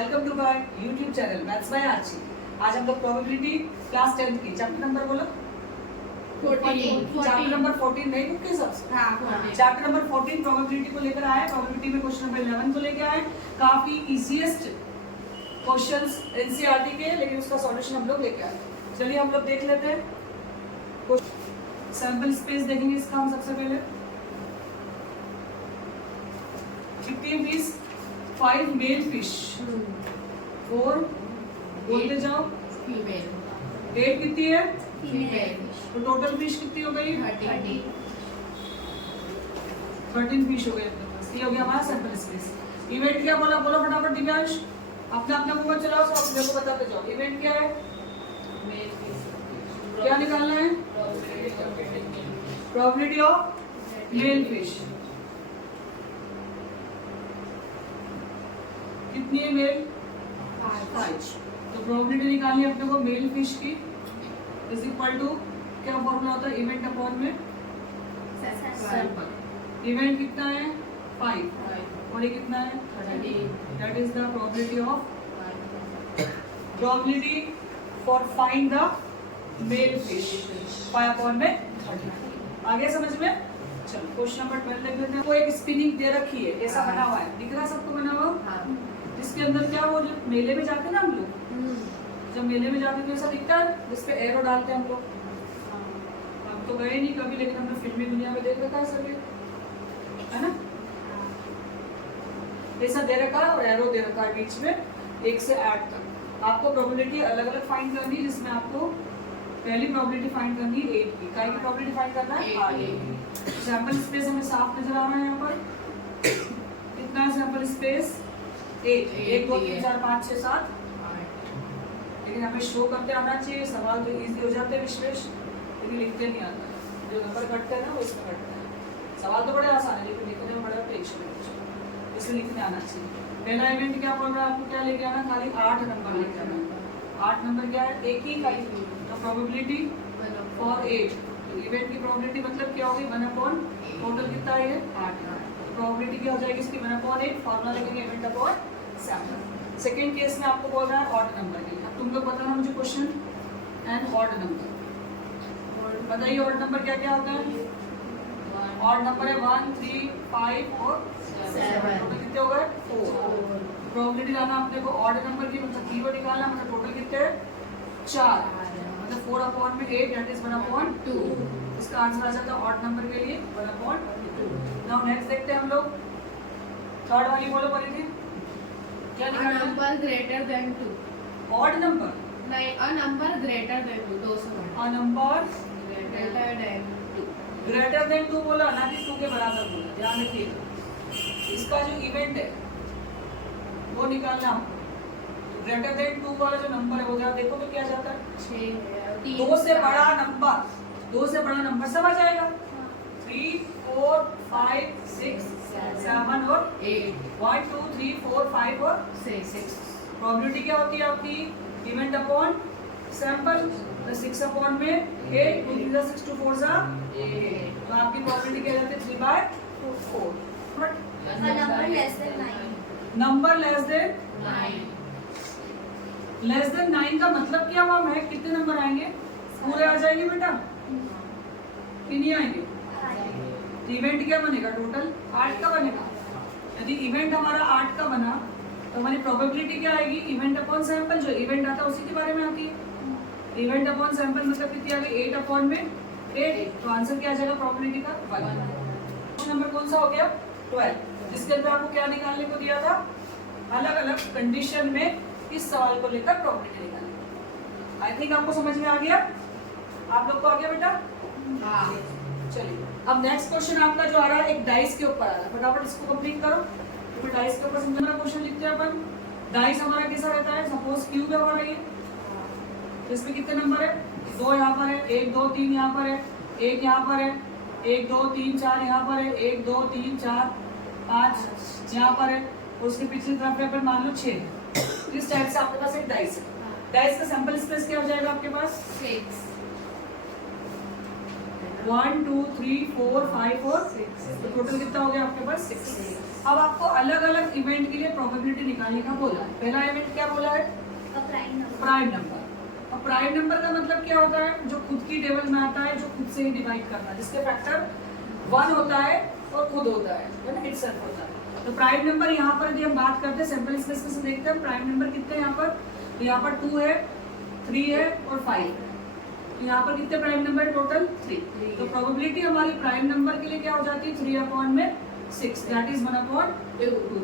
Welcome to my YouTube channel maths by Archi. आज हम लोग प्रोबेबिलिटी क्लास 10th की चैप्टर नंबर बोलो 14 चैप्टर नंबर 14 नहीं बुक के हिसाब से चैप्टर नंबर 14 प्रोबेबिलिटी को लेकर आए। प्रोबेबिलिटी में क्वेश्चन नंबर 11 को लेकर आए। काफी इजीएस्ट क्वेश्चंस एनसीईआरटी के, लेकिन उसका सॉल्यूशन हम लोग लेके आए। चलिए हम लोग देख लेते हैं। सैंपल स्पेस देखेंगे इसका हम सबसे पहले। कितनी फिश? 5 मेल फिश और बोलते जाओ फीमेल 8 कितनी है? फीमेल तो टोटल फिश कितनी हो गई? 13 फिश हो गए अपने पास। ये हो गया हमारा सैंपल स्पेस। इवेंट क्या बोला? बोलो फटाफट दिव्यांश, अपना अपना मुंह में चलाओ, सब अपने को बताते जाओ। इवेंट क्या है? क्या निकालना है? Probability of male fish. कितनी है मेल? 5। तो प्रोबेबिलिटी निकालनी है अपने को मेल फिश की इज इक्वल टू क्या फॉर्मूला होता है? इवेंट अपॉन में सैंपल। इवेंट कितना है? 5 और ये कितना है? 13। That is the probability of probability for find the male fish 5 upon में 13। आगे समझ में? चलो क्वेश्चन नंबर 12 देख लेते हैं। वो एक स्पिनिंग दे रखी है, ऐसा बना हुआ है, दिख रहा है सबको बना हुआ? जिसके अंदर क्या, वो जो मेले में जाते हैं ना हम लोग, जब मेले में जाते हैं तो ऐसा दिखता है जिसपे एरो डालते हैं हम लोग। हम तो गए नहीं कभी, लेकिन हमने फिल्मी दुनिया में देख रखा है सभी, है ना? ऐसा दे रखा है और एरो दे रखा है बीच में 1 से 8 तक। आपको प्रोबेबिलिटी अलग अलग फाइंड करनी है, जिसमें आपको पहली प्रोबेबिलिटी फाइंड करनी है 8 की। काय की प्रोबेबिलिटी फाइंड करना है? 8। सैंपल स्पेस हमें साफ नजर आ रहा है यहाँ पर। कितना है सैंपल स्पेस? 8। 1 2 3 4 5 6 7 8। लेकिन हमें शो करते आना चाहिए। सवाल तो इजी हो जाते हैं विश्लेष, लेकिन लिखते नहीं आता है। जो नंबर कटते हैं ना वो इसमें कटते हैं। सवाल तो बड़े आसान है, लेकिन लिखने में बड़ा टेंशन है, इसलिए लिखने आना चाहिए। पहला इवेंट क्या बोल रहा है? आपको क्या लेके आना? खाली 8 नंबर लेके आना। 8 नंबर क्या है? एक ही का ही। तो प्रोबेबिलिटी फॉर 8, तो इवेंट की प्रोबेबिलिटी मतलब क्या होगी? 1 अपॉन टोटल कितना है? 8। प्रोबेबिलिटी क्या हो जाएगी इसकी? 1 अपॉन 8। फॉर्मूला लिखेंगे event upon sample. Second case में आपको बोल रहा है ऑड नंबर के लिए। अब तुम लोग बताना मुझे क्वेश्चन एंड ऑड नंबर बताइए। ऑड नंबर क्या क्या होता है? ऑड नंबर है 1 3 5 और 7। टोटल कितने हो गए? 4। प्रोबेबिलिटी लाना अपने को ऑड नंबर की, मतलब कीवर्ड निकालना, मतलब टोटल कितने? 4। मतलब 4 अपॉन में 8 दैट इज 1 अपॉन 2। इसका आंसर आ जाता है ऑड नंबर के लिए 1 अपॉन 2। नाउ नेक्स्ट देखते हैं हम लोग। थर्ड वाली बोलो परिधि, क्या निकालना है? Number greater than 2। Odd number नहीं, अ नंबर ग्रेटर देन 2। 2 से बड़ा। A number greater than 2। Greater than 2 बोला, ना कि 2 के बराबर बोला, ध्यान रखिएगा। इसका जो इवेंट है वो निकालना। ग्रेटर देन 2 वाला जो नंबर है वो जरा देखो तो क्या जाता है? 6। 2 से बड़ा नंबर, 2 से बड़ा नंबर सब आ जाएगा। 3 4 5 6 7 और 8। 1 2 3 4 5 और 6। प्रोबेबिलिटी क्या होती है आपकी? Event upon sample. 6 अपॉन में 8, 2 3 6 2 4 8। तो आपकी प्रोबेबिलिटी क्या जाती है? 3/4। But number less than 9। Number less than 9। Less than 9 का मतलब क्या हुआ? मैं कितने नंबर आएंगे? पूरे आ जाएंगे बेटा कि नहीं आएंगे? तो इवेंट क्या बनेगा? टोटल 8 का बनेगा। यदि इवेंट हमारा 8 का बना तो हमारी प्रोबेबिलिटी क्या आएगी? Event upon sample. जो इवेंट आता है उसी के बारे में आती है। इवेंट अपॉन सैंपल मतलब कितनी आ गई? 8 अपॉन में 8। तो आंसर क्या आ जाएगा प्रोबेबिलिटी का? 1। नंबर कौन सा हो गया? 12, जिसके अंदर आपको क्या निकालने को दिया था? अलग अलग कंडीशन में इस सवाल को लेकर प्रोबेबिलिटी निकालनी। आई थिंक आपको समझ में आ गया। आप लोग को आ गया बेटा? चलिए अब नेक्स्ट क्वेश्चन आपका जो आ रहा है एक डाइस के ऊपर आ रहा है। फटाफट इसको कंप्लीट करो। तो डाइस के ऊपर समझना क्वेश्चन लिखते हैं अपन। डाइस हमारा कैसा रहता है? सपोज क्यूब है हमारा ये, तो इसमें कितने नंबर है? 2 यहाँ पर है, 1 2 3 यहाँ पर है, 1 यहाँ पर है, 1 2 3 4 यहाँ पर है, 1 2 3 4 5 यहाँ पर है, उसके पिछली तरफ पे अपन मान लो 6। इस टाइप से आपके पास एक डाइस है। डाइस का सैंपल स्पेस क्या हो जाएगा आपके पास? 6। 1 2 3 4 5 और 6, तो टोटल कितना हो गया आपके पास 6। अब आपको अलग अलग इवेंट के लिए प्रोबेबिलिटी निकालने का बोला है। पहला इवेंट क्या बोला है? Prime number. अब प्राइम नंबर का मतलब क्या होता है? जो खुद की टेबल में आता है, जो खुद से ही डिवाइड करना है, जिसके फैक्टर 1 होता है और खुद होता है ना, इटसेल्फ होता है। तो प्राइम नंबर यहाँ पर यदि हम बात करते हैं सैंपल स्पेस में से देखते हैं प्राइम नंबर कितने हैं यहाँ पर, तो यहाँ पर 2 है, 3 है और 5 है। तो यहाँ पर कितने प्राइम नंबर है? टोटल 3। तो प्रोबेबिलिटी हमारी प्राइम नंबर के लिए क्या हो जाती है? 3/6, दैट इज 1/2।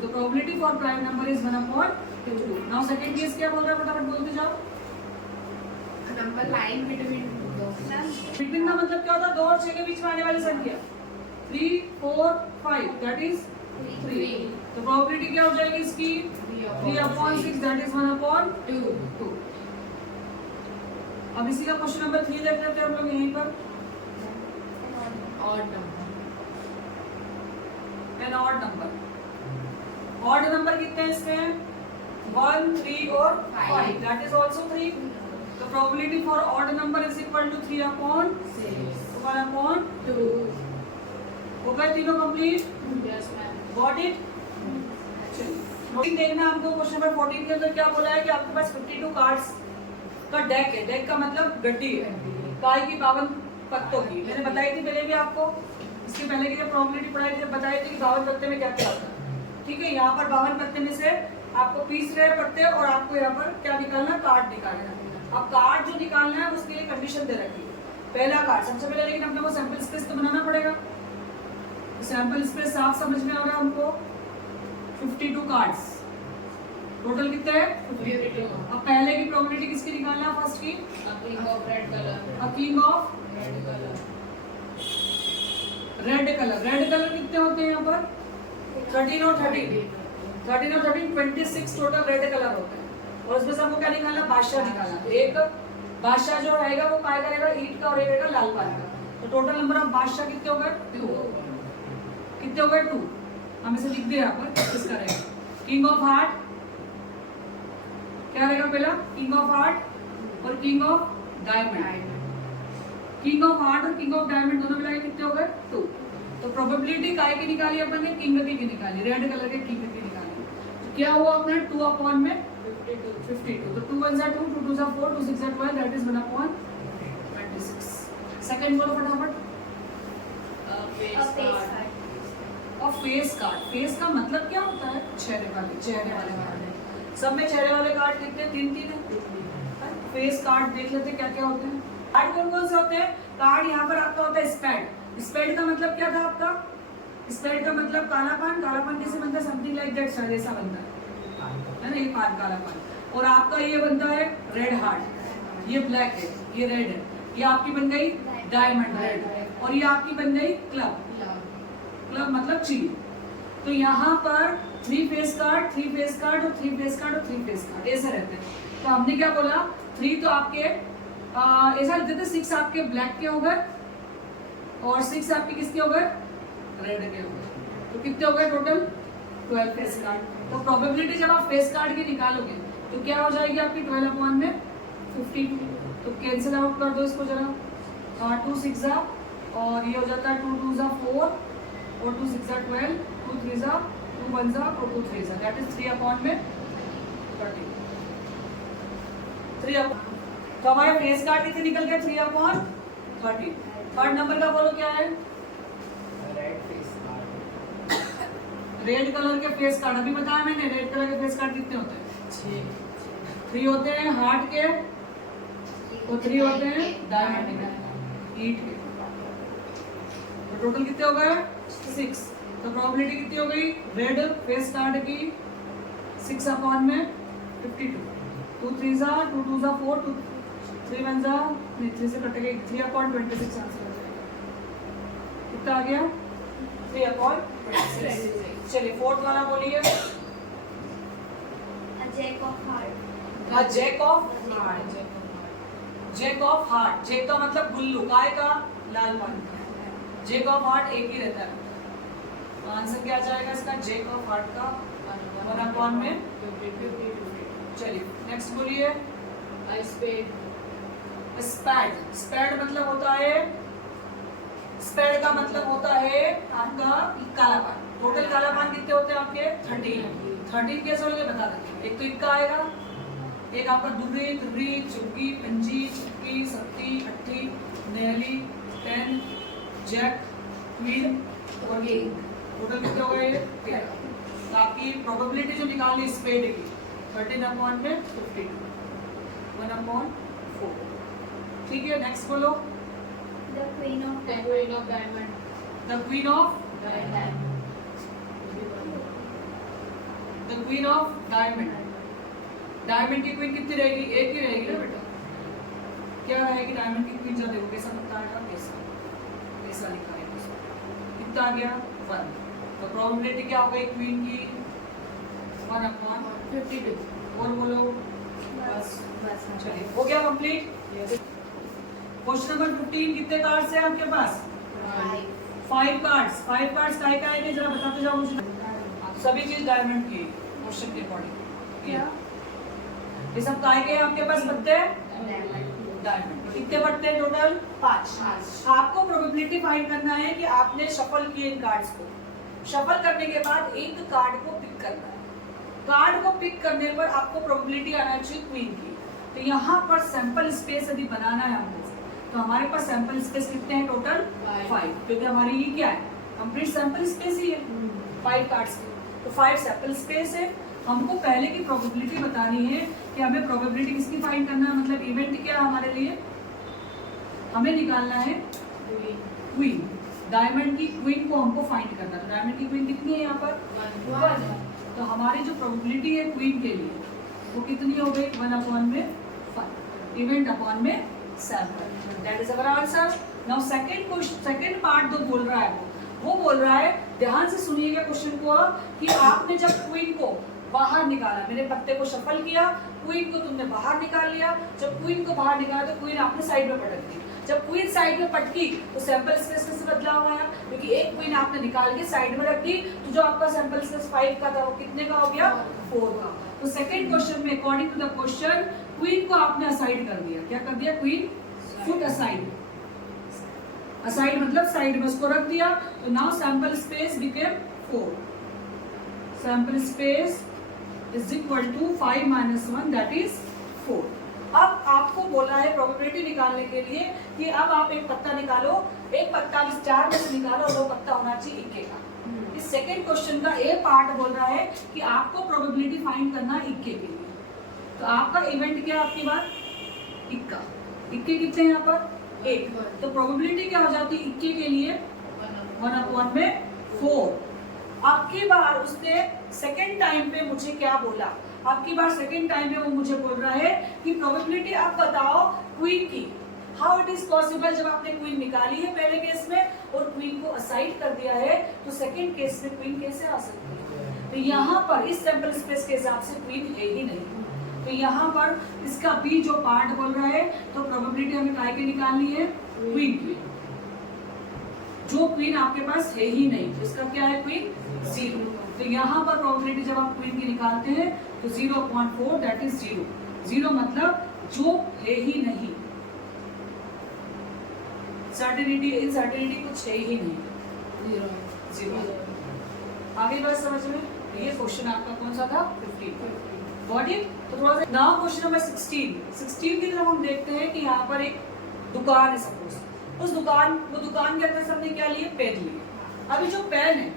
तो probability for prime number is 1/2। Now second case क्या बोल रहा है, फटाफट बोलते जाओ। नंबर लाइन बिटवीन बिटवीन का मतलब क्या होता है? 2 और 6 के बीच में आने वाली संख्या 3 4 5, दैट इज 3। तो प्रोबेबिलिटी क्या हो जाएगी इसकी? 3/6, दैट इज 1/2। अब इसी का क्वेश्चन नंबर 3 देख लेते हैं हम लोग यहीं पर। Odd number, an odd number. Odd number कितने हैं इसमें? 1 3 और 5, दैट इज आल्सो 3। तो probability for odd number is equal to 3/6, 1/2। हो गए तीनों complete? Yes ma'am. Got it? देखना हमको क्वेश्चन नंबर 14 के अंदर क्या बोला है कि आपके पास 52 कार्ड्स का डेक है। डेक का मतलब गड्डी है, काय की 52 पत्तों की। मैंने बताई थी पहले भी आपको, इसके पहले की जब प्रोबेबिलिटी पढ़ाई थी बताई थी कि 52 पत्ते में क्या क्या होता है। ठीक है, यहाँ पर 52 पत्ते में से आपको पीस रहे पत्ते और आपको यहाँ पर क्या निकालना? कार्ड निकालना है। अब कार्ड जो निकालना है उसके लिए कंडीशन दे रखी है। पहला कार्ड सबसे पहले, लेकिन अपने को सैंपल स्पेस तो बनाना पड़ेगा। सैंपल स्पेस साफ समझ में आ रहा है हमको। 52 कार्ड्स टोटल कितने हैं? 52। अब पहले की प्रोबेबिलिटी किसकी निकालना? फर्स्ट की king of red colour, king of red colour, red colour. Red colour कितने होते हैं यहाँ पर? 13 और 13, 13 और 13, 26 टोटल रेड कलर होते हैं। और उसमें से हमको क्या निकालना? बादशाह निकालना। एक बादशाह जो रहेगा वो काय का रहेगा? ईंट का, और एक रहेगा लाल पानी का। तो टोटल नंबर ऑफ बादशाह कितने हो गए? 2। कितने हो गए? 2। हम इसे लिख दे यहाँ पर, किसका रहेगा? किंग ऑफ हार्ट क्या रहेगा? पहला किंग ऑफ हार्ट और king of diamond. King of heart और किंग ऑफ डायमंड दोनों मिला के कितने हो गए? 2। तो प्रोबेबिलिटी काय की निकाली अपन ने? किंग की निकाली, रेड कलर के किंग की निकाली। तो क्या हुआ अपना? 2/52। तो 2 1 2, 2 2 4, 2 6 12, दैट इज 1/26। सेकंड बोलो फटाफट। और फेस कार्ड। फेस का मतलब क्या होता है? चेहरे वाले कार्ड। सब में चेहरे वाले कार्ड कितने? 3 है। फेस कार्ड देख लेते क्या क्या होते हैं। कार्ड कौन कौन से होते हैं? कार्ड यहाँ पर आपका होता है स्पेड। स्पेड का मतलब क्या था आपका? स्पेड का मतलब काला पान। काला पान कैसे बनता है? समथिंग लाइक दैट, शायद ऐसा बनता है ना, ये पान, काला पान। और आपका ये बनता है रेड हार्ट, ये ब्लैक है, ये रेड है। ये आपकी बन गई डायमंड रेड, और ये आपकी बन गई क्लब। क्लब मतलब चील। तो यहाँ पर 3 फेस कार्ड, 3 फेस कार्ड और 3 फेस कार्ड और 3 फेस कार्ड ऐसे रहते हैं। तो हमने क्या बोला? 3 तो आपके ऐसा लेते थे, 6 आपके ब्लैक के हो गए और 6 आपके किसके हो गए? रेड के हो गए। तो कितने हो गए टोटल? 12 face card. तो प्रोबेबिलिटी जब आप फेस कार्ड की निकालोगे तो क्या हो जाएगी आपकी? 12/52। तो कैंसिल आउट कर दो इसको जरा। 2 6 और ये हो जाता है 2 2 4 और 2 6 12, 2 3 2 1 और 2 3 दैट इज 3/30। 3 तो हमारे फेस कार्ड कितने निकल गए? 3/30। थर्ड नंबर का बोलो क्या है? रेड कलर के फेस कार्ड। अभी बताया मैंने, रेड कलर के फेस कार्ड कितने होते हैं? 3 होते हैं हार्ट के और 3 होते हैं डायमंड के, ईंट के। तो टोटल कितने हो गए? 6। तो प्रोबेबिलिटी कितनी हो गई रेड फेस कार्ड की? 6/52। 2 3 2 2 4, 2 3 1 नहीं, 3 से कट गई, 3/26 आंसर हो जाएगा। कितना आ गया? 3/26। चलिए फोर्थ वाला बोलिए। Jack of heart. Jack of heart. Jack of heart. Jack का मतलब गुल्लू, काय का? लाल पानी का। जैक ऑफ हार्ट एक ही रहता है। तो आंसर क्या आ जाएगा इसका? जैक ऑफ हार्ट का 1/50 में। चलिए नेक्स्ट बोलिए। स्पेड। स्पैड। स्पैड मतलब होता है स्प्रेड का मतलब होता है आपका कालापान। टोटल कालापान कितने होते हैं आपके? 13 कैसे होंगे बता देते हैं। एक तो इक्का आएगा, एक आपका दुर्री, तुर्री, चुटकी, पंजी, चुटकी, सत्ती, अट्ठी, नहली, 10, जैक, क्वीन और किंग। टोटल कितने हो गए? 13। तो आपकी प्रोबेबिलिटी जो निकालनी स्पेड की 13/52, 1/4। ठीक है, नेक्स्ट बोलो। The queen of The queen of diamond. The queen of Diamond. The queen of diamond. Diamond की क्वीन कितनी रहेगी? एक ही रहेगी ना बेटा। क्या रहेगी डायमंड की क्वीन? जब देखो कैसा बनता है, ऐसा ऐसा लिखा है इसमें। कितना आ गया? 1। तो प्रोबेबिलिटी क्या हो गई क्वीन की? 1/52। और बोलो। बस बस चलिए, हो गया कंप्लीट। क्वेश्चन नंबर 15 कितने कार्ड्स हैं आपके पास? 5 कार्ड्स। 5 कार्ड्स काय काय के जरा बताते जाओ मुझे। सभी चीज डायमंड की क्वेश्चन के अकॉर्डिंग। क्या? ये सब काय के हैं आपके पास पत्ते? डायमंड। कितने पत्ते हैं टोटल? 5। आपको प्रोबेबिलिटी फाइंड करना है कि आपने शफल किए इन कार्ड्स को। शफल करने के बाद एक कार्ड को पिक करना है। कार्ड को पिक करने पर आपको प्रोबेबिलिटी आना चाहिए क्वीन की। तो यहाँ पर सैंपल स्पेस यदि बनाना है हमको, तो हमारे पास सैंपल स्पेस कितने हैं टोटल? 5, क्योंकि हमारी ये क्या है? कंप्लीट सैंपल स्पेस ही है 5 कार्ड्स की। तो 5 सैंपल स्पेस है। हमको पहले की प्रोबेबिलिटी बतानी है कि हमें प्रोबेबिलिटी किसकी फाइंड करना है, मतलब इवेंट क्या है हमारे लिए? हमें निकालना है क्वीन। डायमंड की क्वीन को हमको फाइंड करना है। तो डायमंड की क्वीन कितनी है यहाँ पर? 1। तो हमारी जो प्रोबेबिलिटी है क्वीन के लिए वो कितनी हो गई? 1/5 इवेंट अपॉन में sample. That is our answer. Now second question, second part जो बोल रहा है वो बोल रहा है, ध्यान से सुनिएगा क्वेश्चन को, कि आपने जब क्वीन को बाहर निकाला, मेरे पत्ते को शफल किया, क्वीन को तुमने बाहर निकाल लिया। जब क्वीन को बाहर निकाला तो क्वीन आपने साइड में पटक दी। जब क्वीन साइड में पटकी तो सैंपल स्पेस में से बदलाव आया, क्योंकि एक क्वीन आपने निकाल के साइड में रख दी। तो जो आपका सैंपल स्पेस 5 का था वो कितने का हो गया? 4 का। तो सेकंड क्वेश्चन में according to the question queen को आपने असाइड कर दिया। क्या कर दिया? Queen put aside. असाइड मतलब साइड में उसको रख दिया। तो now sample space became 4। Sample space is equal to 5 - 1 that is 4। अब आपको बोला है प्रोबेबिलिटी निकालने के लिए कि अब आप एक पत्ता निकालो, एक पत्ता इस 4 में से निकालो, 2 पत्ता होना चाहिए इक्के का। इस सेकंड क्वेश्चन का ए पार्ट बोल रहा है कि आपको प्रोबेबिलिटी फाइंड करना है इक्के के लिए। तो आपका इवेंट क्या है आपकी बात? इक्का। इक्के कितने हैं यहाँ पर? 1। तो प्रोबेबिलिटी क्या हो जाती है इक्के के लिए? 1/4। अब की बार उसने सेकंड टाइम पे मुझे क्या बोला? आपकी बार सेकंड टाइम में वो मुझे बोल रहा है कि प्रोबेबिलिटी आप बताओ क्वीन की। How it is possible? जब आपने क्वीन निकाली है पहले केस में और क्वीन को असाइड कर दिया है, तो सेकंड केस में क्वीन कैसे आ सकती है? तो यहाँ पर इस सैंपल स्पेस के हिसाब से क्वीन है ही नहीं। तो यहाँ पर इसका बी जो पार्ट बोल रहा है, तो प्रोबेबिलिटी हमें काय की निकालनी है? क्वीन की। जो क्वीन आपके पास है ही नहीं, इसका क्या है? क्वीन 0। तो यहाँ पर प्रोबेबिलिटी जब आप क्वीन की निकालते हैं तो 0/4 दैट इज 0। 0 मतलब जो है ही नहीं, सर्टेनिटी, इनसर्टेनिटी कुछ है ही नहीं, 0। आगे बात समझ में? ये क्वेश्चन आपका कौन सा था? 15। Got it? तो थोड़ा सा नाउ क्वेश्चन नंबर 16 की तरफ हम देखते हैं कि यहाँ पर एक दुकान है सपोज। उस दुकान के अंदर सबने क्या लिए? पेन लिए। अभी जो पेन है,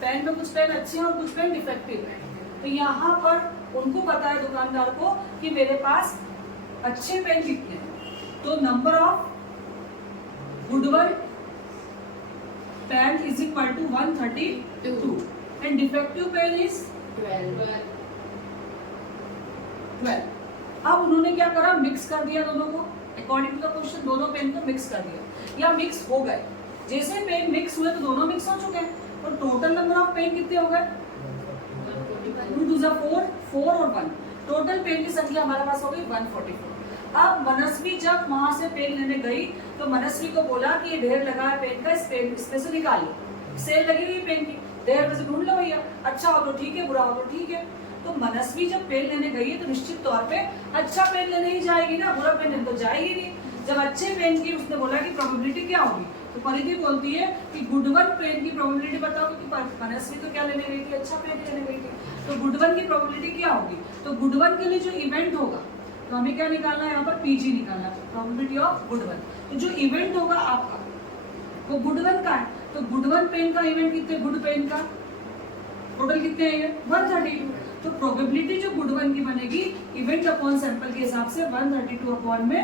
पेन में कुछ पेन अच्छे हैं और कुछ पेन डिफेक्टिव है। तो यहाँ पर उनको पता है दुकानदार को कि मेरे पास अच्छे पेन कितने हैं। तो number of good word pen is equal to 132 and defective pen is 12। अब उन्होंने क्या करा? मिक्स कर दिया दोनों को। अकॉर्डिंग टू द क्वेश्चन दोनों पेन को मिक्स कर दिया या मिक्स हो गए। जैसे पेन मिक्स हुए तो दोनों मिक्स हो चुके हैं। और टोटल नंबर ऑफ पेन कितने हो गए? 2 2 4 और 1। टोटल पेन की संख्या हमारे पास हो गई 144। अब मनस्वी जब वहां से पेन लेने गई तो मनस्वी को बोला कि ये ढेर लगा है पेन का, इस पेन इसमें से निकाल लो। सेल लगी हुई पेन की, ढेर में से ढूंढ लो भैया, अच्छा हो तो ठीक है, बुरा हो तो ठीक है। तो मनस्वी जब पेन लेने गई है तो निश्चित तौर पे अच्छा पेन लेने ही जाएगी ना, बुरा पेन लेने तो जाएगी नहीं। जब अच्छे पेन की उसने बोला कि प्रोबेबिलिटी क्या होगी? तो परिधि बोलती है कि गुड वन पेन की प्रोबेबिलिटी बताओ, क्योंकि मनस्वी तो क्या लेने गई थी, अच्छा पेन लेने गई थी, तो गुड वन की प्रोबेबिलिटी क्या होगी, तो गुड वन के लिए जो इवेंट होगा तो हमें क्या निकालना है, यहाँ पर पीजी निकालना है, प्रोबेबिलिटी ऑफ गुड वन। तो जो इवेंट होगा आपका वो गुड वन का है, तो गुड वन पेन का इवेंट कितने, गुड पेन का टोटल कितने हैं, 132। तो प्रोबेबिलिटी जो गुड वन की बनेगी इवेंट अपॉन सैंपल के हिसाब से 132 अपॉन में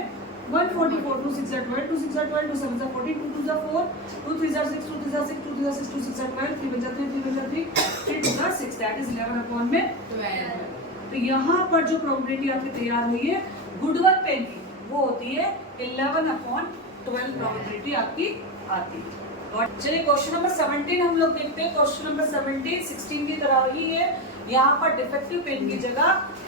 144, 2 6 12, 2 6 12, 2 7 14, 2 2 4, 2 3 6, 2 3 6, 2 3 6, 2 6 12, 3 1 3, 3 1 3, 3 2 6, दैट इज 11 अपॉन में 12। तो यहाँ पर जो प्रोबेबिलिटी आपकी तैयार हुई है गुड वन पेन की वो होती है 11 अपॉन 12 प्रोबेबिलिटी आपकी आती है। और चलिए क्वेश्चन नंबर 17 हम लोग देखते हैं। क्वेश्चन नंबर 17 16 की तरह ही है, यहाँ पर डिफेक्टिव पेन की जगह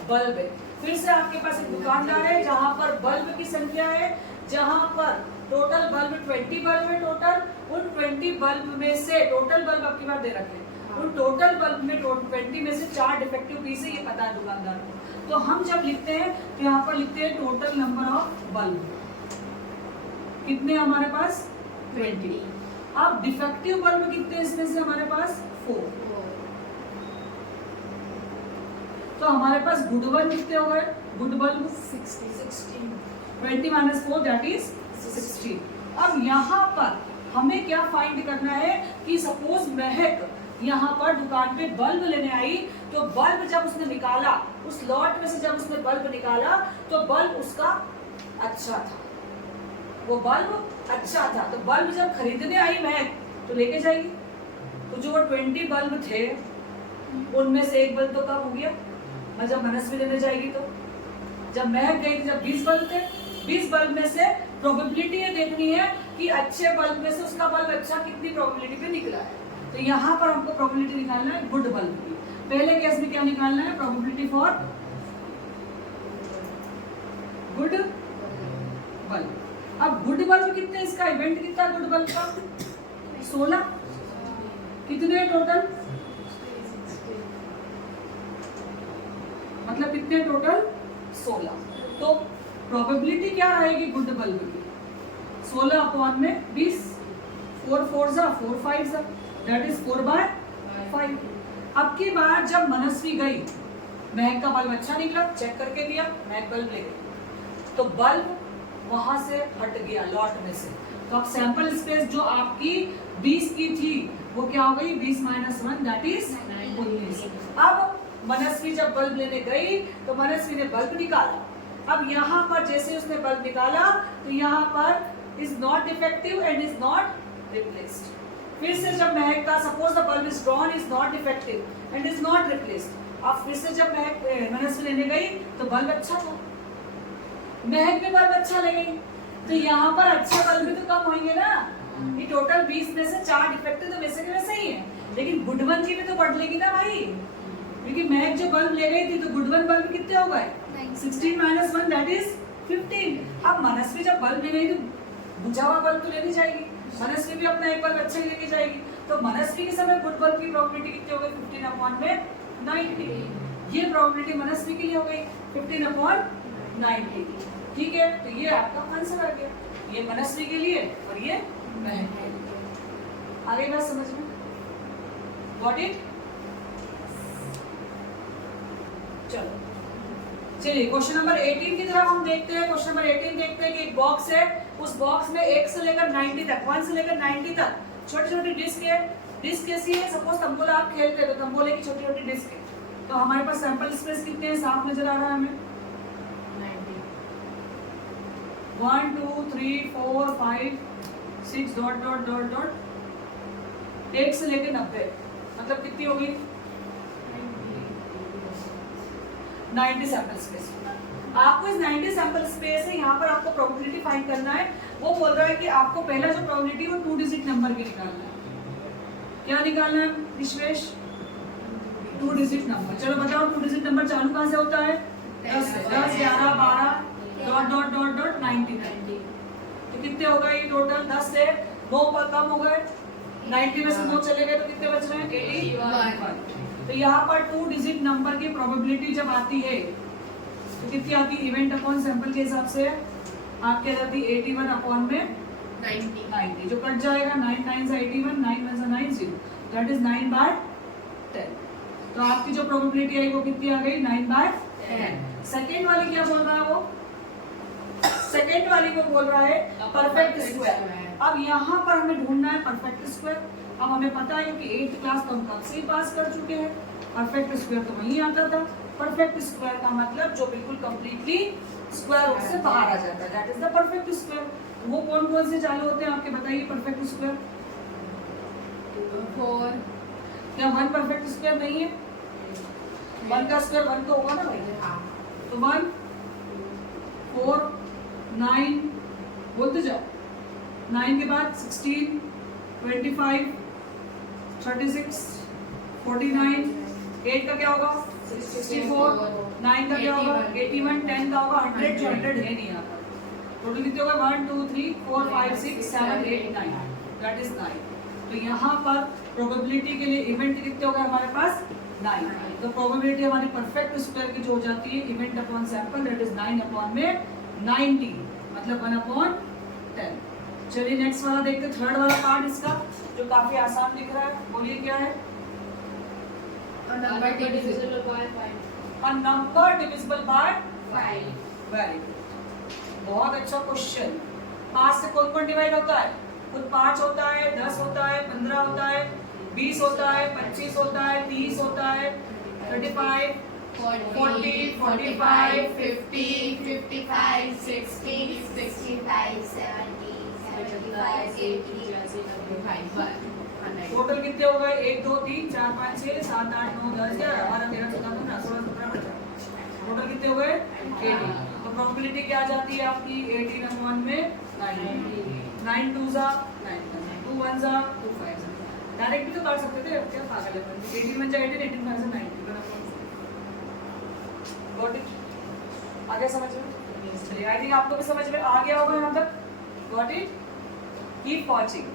बल्ब है। फिर से आपके पास एक दुकानदार है जहाँ पर बल्ब की संख्या है, जहाँ पर टोटल बल्ब 20 बल्ब है टोटल, उन 20 बल्ब में से टोटल बल्ब आपकी बार दे रखे हैं, उन टोटल बल्ब में 20 में से 4 डिफेक्टिव पीस है, ये पता है दुकानदार को। तो हम जब लिखते हैं तो यहाँ पर लिखते हैं टोटल नंबर ऑफ बल्ब कितने हमारे पास 20। अब डिफेक्टिव बल्ब कितने इसमें से हमारे पास 4, तो हमारे पास गुड बल्ब कितने हो गए, good bulb 16, 20 minus 4 that is 16। अब यहाँ पर हमें क्या फाइंड करना है कि सपोज महक यहाँ पर दुकान पे बल्ब लेने आई, तो बल्ब जब उसने निकाला, उस लॉट में से जब उसने बल्ब निकाला तो बल्ब उसका अच्छा था, वो बल्ब अच्छा था, तो बल्ब जब खरीदने आई महक तो लेके जाएगी, तो जो वो 20 बल्ब थे उनमें से एक बल्ब तो कम हो गया, मैं जब मनस्वी लेने जाएगी तो जब महक गई थी जब 20 बल्ब थे, 20 बल्ब में से प्रोबेबिलिटी ये देखनी है कि अच्छे बल्ब में से उसका बल्ब अच्छा कितनी प्रोबेबिलिटी पे निकला है। तो यहाँ पर हमको प्रोबेबिलिटी निकालना है गुड बल्ब की। पहले केस में क्या निकालना है, प्रोबेबिलिटी फॉर गुड बल्ब। अब गुड बल्ब कितने, इसका इवेंट कितना गुड बल्ब का 16, कितने टोटल, मतलब कितने टोटल 16। तो प्रोबेबिलिटी क्या रहेगी गुड बल्ब की 16 अपॉन में 20, 4 4 जा 4 5 जा दैट इज 4/5। अब की बार जब मनस्वी गई, महक का बल्ब अच्छा निकला, चेक करके दिया, महक बल्ब ले गई, तो बल्ब वहां से हट गया लॉट में से, तो अब सैंपल स्पेस जो आपकी 20 की थी वो क्या हो गई 20 माइनस 1 दैट इज 19। अब मनस्वी जब बल्ब लेने गई तो मनस्वी ने बल्ब निकाला, अब यहाँ पर जैसे उसने बल्ब निकाला तो यहाँ पर is not defective and is not replaced. फिर से जब महक का suppose the bulb is drawn is not defective and is not replaced, अब फिर से जब महक मनस्वी लेने गई तो बल्ब अच्छा था, महक में बल्ब अच्छा लगे, तो यहाँ पर अच्छे बल्ब भी तो कम होंगे ना, ये टोटल 20 में से 4 डिफेक्टिव तो वैसे के वैसे ही है, लेकिन गुड वन की भी तो बढ़ लेगी ना भाई, क्योंकि महक जो बल्ब ले गई थी तो गुड वन बल्ब कितने हो गए 16 माइनस 1 दैट इज 15। अब मनस्वी जब बल्ब ले गई तो बुझा हुआ बल्ब तो लेनी जाएगी, मनस्वी भी अपना एक बल्ब अच्छा ही लेके जाएगी, तो मनस्वी के समय गुड बल्ब की प्रोबेबिलिटी कितनी हो गई 15 अपॉन में 90। ये प्रोबेबिलिटी मनस्वी के लिए हो गई 15 अपॉन 90। ठीक है, तो ये आपका आंसर आ गया, ये मनस्वी के लिए और ये महक के लिए। आगे बात समझ में, गॉट इट। चलो चलिए क्वेश्चन नंबर 18 की तरफ हम देखते हैं। क्वेश्चन नंबर 18 देखते हैं कि एक बॉक्स है, उस बॉक्स में 1 से लेकर 90 तक, 1 से लेकर 90 तक छोटी छोटी डिस्क है। डिस्क कैसी है, सपोज तंबोला आप खेलते हैं तो तंबोले की छोटी छोटी डिस्क है, तो हमारे पास सैंपल स्पेस कितने हैं, साफ नजर आ रहा है हमें 1 2 3 4 5 6 डॉट डॉट डॉट डॉट 1 से लेकर 90, मतलब कितनी होगी 90 सैंपल स्पेस। आपको इस 90 सैंपल स्पेस है, यहाँ पर आपको प्रोबेबिलिटी फाइंड करना है। वो बोल रहा है कि आपको पहला जो प्रोबेबिलिटी वो 2 डिजिट नंबर की निकालना है। क्या निकालना है विश्वेश, 2 डिजिट नंबर। चलो बताओ 2 डिजिट नंबर चालू कहाँ से होता है 10 11 12 डॉट डॉट डॉट डॉट 90। तो कितने हो गए टोटल, 10 से 9 पर कम हो गए, 90 में से 9 चले गए तो कितने बच रहे हैं 81। तो यहाँ पर 2 डिजिट नंबर की प्रोबेबिलिटी जब आती है तो कितनी आती है, इवेंट अपॉन सैंपल के हिसाब से आपकी आ जाती है 81 अपॉन में 90. 90 जो कट जाएगा 9 9 से 81 9 1 से 90 दैट इज 9/10। तो आपकी जो प्रोबेबिलिटी आई वो कितनी आ गई 9/10। सेकंड वाली क्या बोल रहा है वो सेकंड वाली को बोल रहा है परफेक्ट स्क्वायर। अब यहाँ पर हमें ढूंढना है परफेक्ट स्क्वायर। अब हमें पता है क्योंकि 8th क्लास तो हम कब से ही पास कर चुके हैं, परफेक्ट स्क्वायर तो वहीं आता था। परफेक्ट स्क्वायर का मतलब जो बिल्कुल कंप्लीटली स्क्वायर रूट से बाहर आ जाता है that is the perfect square. वो कौन कौन से चालू होते हैं आपके बताइए परफेक्ट स्क्वायर। 4. क्या 1 परफेक्ट स्क्वायर नहीं है? 1 का स्क्वायर 1 तो होगा ना भाई। तो 1 4 9 बोलते जाओ 9 के बाद 16 25 36 49 8 का क्या होगा 64 9 का क्या होगा 81 10 का होगा 100 जो 100 है नहीं आता। टोटल कितने होगा 1 2 3 4 5 6 7 8 9 दैट इज 9। तो यहाँ पर प्रोबेबिलिटी के लिए इवेंट कितने हो गए हमारे पास 9। तो प्रोबेबिलिटी हमारी परफेक्ट स्क्वायर की जो हो जाती है event upon sample that is 9 upon में 90 मतलब 1/10। चलिए नेक्स्ट वाला देखते हैं थर्ड वाला पार्ट इसका जो काफी आसान दिख रहा है। बोलिए क्या है A number divisible by 5. A number divisible by 5. Very good बहुत अच्छा क्वेश्चन। 5 से कौन कौन डिवाइड होता है खुद 5 होता है 10 होता है 15 होता है 20 होता है 25 होता है 30 होता है 35 40 45 50, 55, 60, 65 70 75 80 100. टोटल कितने हो गए 1 2 3 4 5 6 7 8 9 10 11 12 13 14 15 16 17 18 टोटल कितने हो गए 18। तो प्रोबेबिलिटी क्या आ जाती है आपकी 18 अपॉन में 9 9 2 जा 9 2 1 जा 2 5 जा डायरेक्ट भी तो कर सकते थे क्या पागल है 18 1 जा 18 18 5 जा 90 गॉट इट आगे समझ में चलिए आई थिंक आपको भी समझ में आ गया होगा यहाँ तक गॉट इट कीप वॉचिंग।